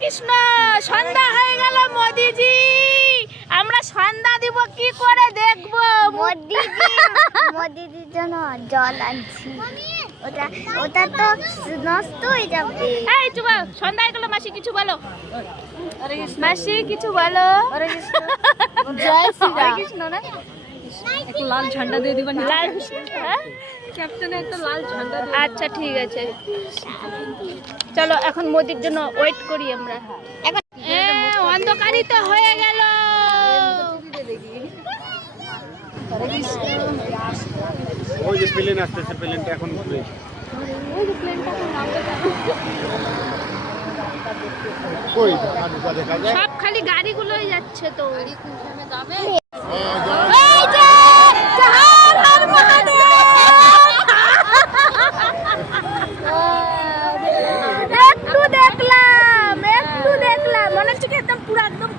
কৃষ্ণ, সন্ধ্যা হয়ে গেল মোদিজি। আমরা সন্ধ্যা দিব কি করে দেখবো? মোদিজির জন্য জল আনছি, ওটা ওটা তো নষ্ট হয়ে যাবে। এই চুপ, সন্ধ্যা হয়ে গেল। মাসি কিছু বলো, মাসি কিছু বলো। জয় হরে কৃষ্ণ না, একটু লাল ঝান্ডা দিয়ে দিবেন। লাল, হ্যাঁ? ক্যাপ্টেনে একটা লাল ঝান্ডা দিয়ে আচ্ছা ঠিক আছে, চলো এখন মোদির জন্য ওয়েট করি আমরা। এখন অন্ধকারই তো হয়ে গেল। ওই যে প্লেন আসতেছে, প্লেনটা এখন ঘুরে সব খালি গাড়িগুলোই যাচ্ছে তো। একটু দেখলাম, মনে হচ্ছে কি একদম পুরো একদম